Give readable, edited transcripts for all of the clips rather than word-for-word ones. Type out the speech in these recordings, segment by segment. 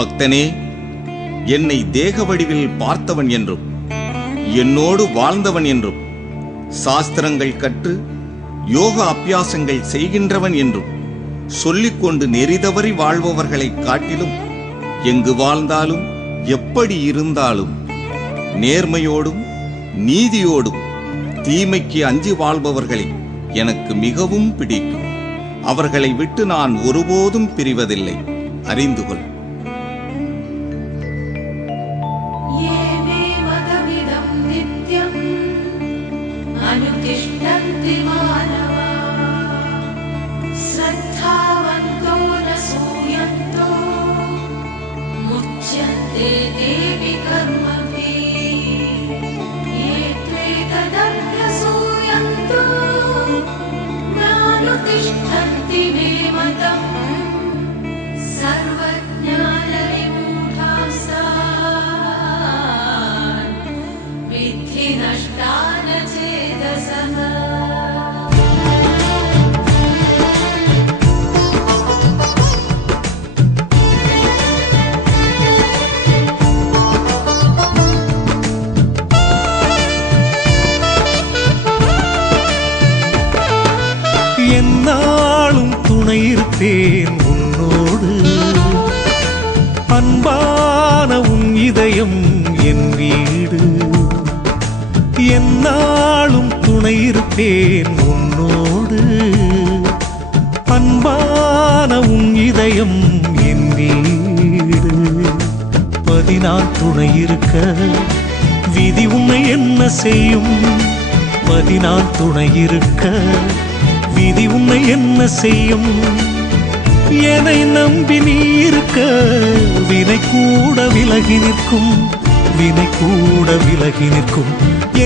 பக்தனே, என்னை தேக வடிவில் பார்த்தவன் என்றும் என்னோடு வாழ்ந்தவன் என்றும் சாஸ்திரங்கள் கற்று யோக அபியாசங்கள் செய்கின்றவன் என்றும் சொல்லிக்கொண்டு நெறிதவறி வாழ்பவர்களை காட்டிலும் எங்கு வாழ்ந்தாலும் எப்படி இருந்தாலும் நேர்மையோடும் நீதியோடும் தீமைக்கு அஞ்சி வாழ்பவர்களை எனக்கு மிகவும் பிடிக்கும். அவர்களை விட்டு நான் ஒருபோதும் பிரிவதில்லை, அறிந்து கொள். என்னாலும் துணை இருப்பேன் உன்னோடு, அன்பான உன் இதயம் என் வீடு. என்னாலும் துணை இருப்பேன் உன்னோடு, அன்பான உன் இதயம் என் வீடு. பதினான் துணை இருக்க விதி உன்னை என்ன செய்யும்? பதினான் துணை இருக்க விதி உன்னை என்ன செய்யும்? என்னை நம்பி நீ இருக்க வினை கூட விலகி நிற்கும், வினை கூட விலகி நிற்கும்.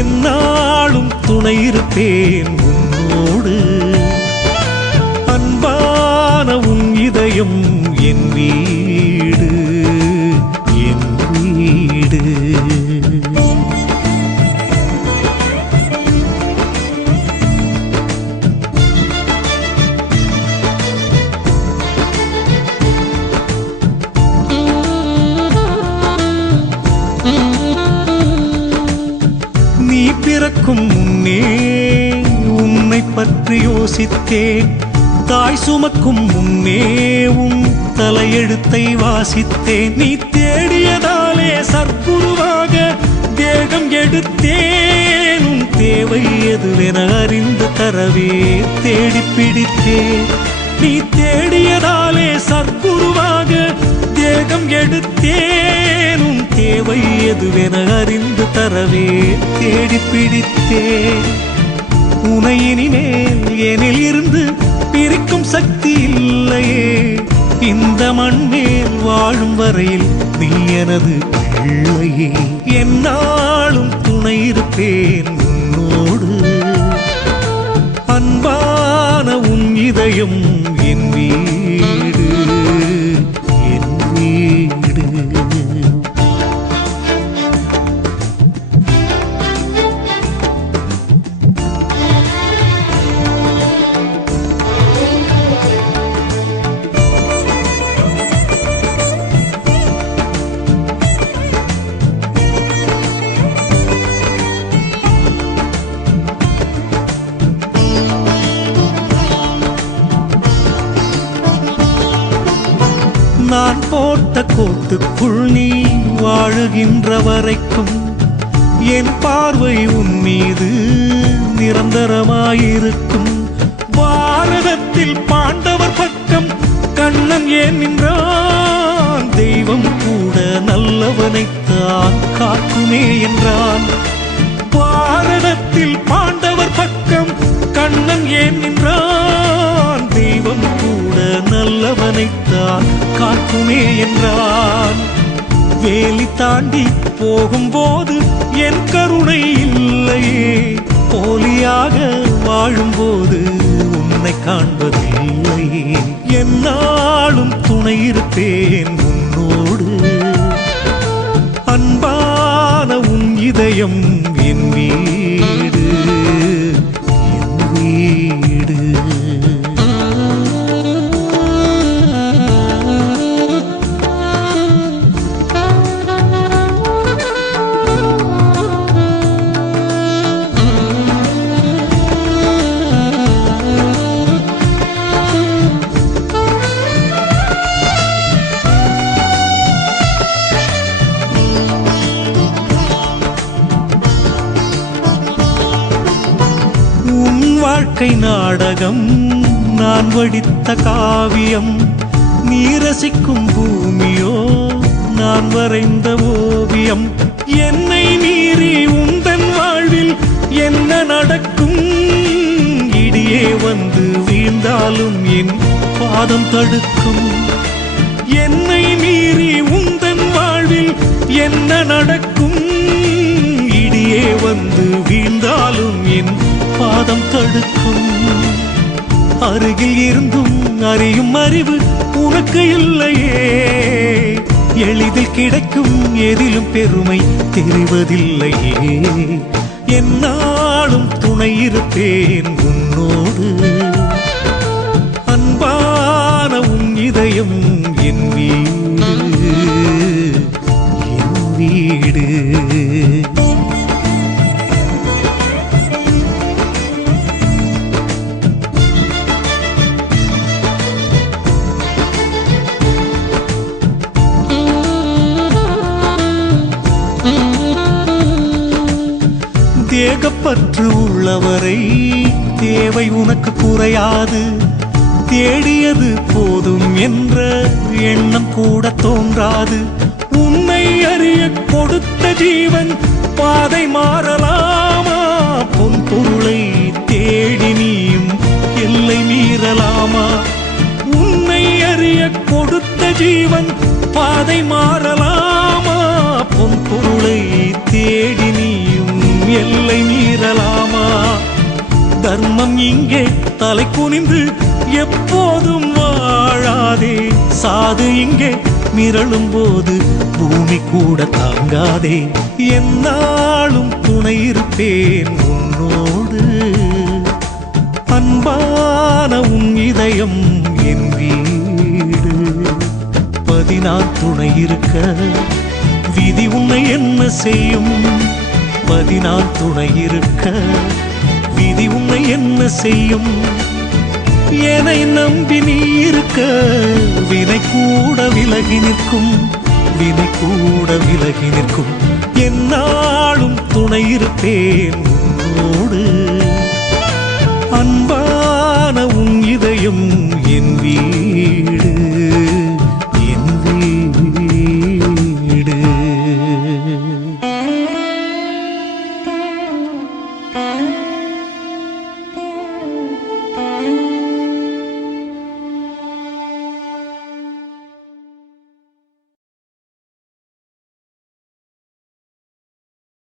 என்னாலும் துணை இருப்பேன் உன்னோடு, அன்பான உன் இதயம் என் வீடு, என் வீடு. பிறக்கும் முன்னே உன்னை பற்றி யோசித்தேன், தாய் சுமக்கும் முன்னே உன் தலையெழுத்தை வாசித்தேன். நீ தேடியதாலே சற்குருவாக தேகம் எடுத்தேன், உன் தேவை எதுவென அறிந்து தரவே தேடி பிடித்தேன். நீ தேடியதாலே சற்குருவாக தேகம் எடுத்தேன், உன் தேவை எதுவென அறிந்து தரவே தேடி பிடித்தேன். உனை இனிமேல் எனில் இருந்து பிரிக்கும் சக்தி இல்லையே, இந்த மண் மேல் வாழும் வரையில் நீ எனது பிள்ளையே. என்னாலும் துணை இருப்பேன் உன்னோடு, அன்பான உன் இதயம் என் வீடு, என் வீடு. நான் போட்ட கோட்டுக்குள் நீ வாழுகின்ற வரைக்கும் என் பார்வை உன் மீது நிரந்தரமாயிருக்கும். பாரதத்தில் பாண்டவர் பக்கம் கண்ணன் ஏன் நின்றான்? தெய்வம் கூட நல்லவனைத்தான் காக்குமே என்றான். பாரதத்தில் பாண்டவர் பக்கம் கண்ணன் ஏன் நின்றான்? தெய்வம் கூட நல்லவனைத்தான் காக்குமே என்றான். வேலி தாண்டி போகும்போது என் கருணை இல்லையே, போலியாக வாழும்போது உன்னை காண்பதில்லையே. என்னாலும் துணை இருப்பேன் உன்னோடு, அன்பான உன் இதயம் என் வீடு, என் வீடு. வாழ்க்கை நாடகம் நான் வடித்த காவியம், நீ ரசிக்கும் பூமியோ நான் வரைந்த ஓவியம். என்னை மீறி உந்தன் வாழ்வில் என்ன நடக்கும்? இடியே வந்து வீழ்ந்தாலும் என் பாதம் தடுக்கும். என்னை மீறி உந்தன் வாழ்வில் என்ன நடக்கும்? இடியே வந்து வீழ்ந்தாலும் என் பாதம் தடுக்கும். அருகில் இருந்தும் அறியும் அறிவு உனக்கு இல்லையே, எளிதில் கிடைக்கும் எதிலும் பெருமை தெரிவதில்லையே. என்னாலும் துணை இருப்பேன் உன்னோடு, அன்பான உன் இதயம் என் வீடு, என் வீடு. தேகப்பற்று உள்ளவரை தேவை உனக்கு குறையாது, தேடியது போதும் என்ற எண்ணம் கூட தோன்றாது. உன்னை அறிய கொடுத்த ஜீவன் பாதை மாறலாமா? பொன் பொருளை தேடி நீயும் எல்லை மீறலாமா? உன்னை அறிய கொடுத்த ஜீவன் பாதை மாறலாமா? பொன் பொருளை தேடி நீயும் எல்லை மீறலாமா? தர்மம் இங்கே தலை குனிந்து எப்போதும் வாழாதே, சாது இங்கே மிரளும் போது பூமி கூட தாங்காதே. என்னாலும் துணை இருப்பேன் உன்னோடு, அன்பான உன் இதயம் என் வீடு. 14 துணை இருக்க விதி உன்னை என்ன செய்யும்? 14 துணை இருக்க விதி உன்னை என்ன செய்யும்? என்னை நம்பி நீ இருக்க வினை கூட விலகி நிற்கும், வினை கூட விலகி நிற்கும். என்னாலும் துணை இருப்பேன் உன்னோடு, அன்பான உன் இதயம் என் வீடு.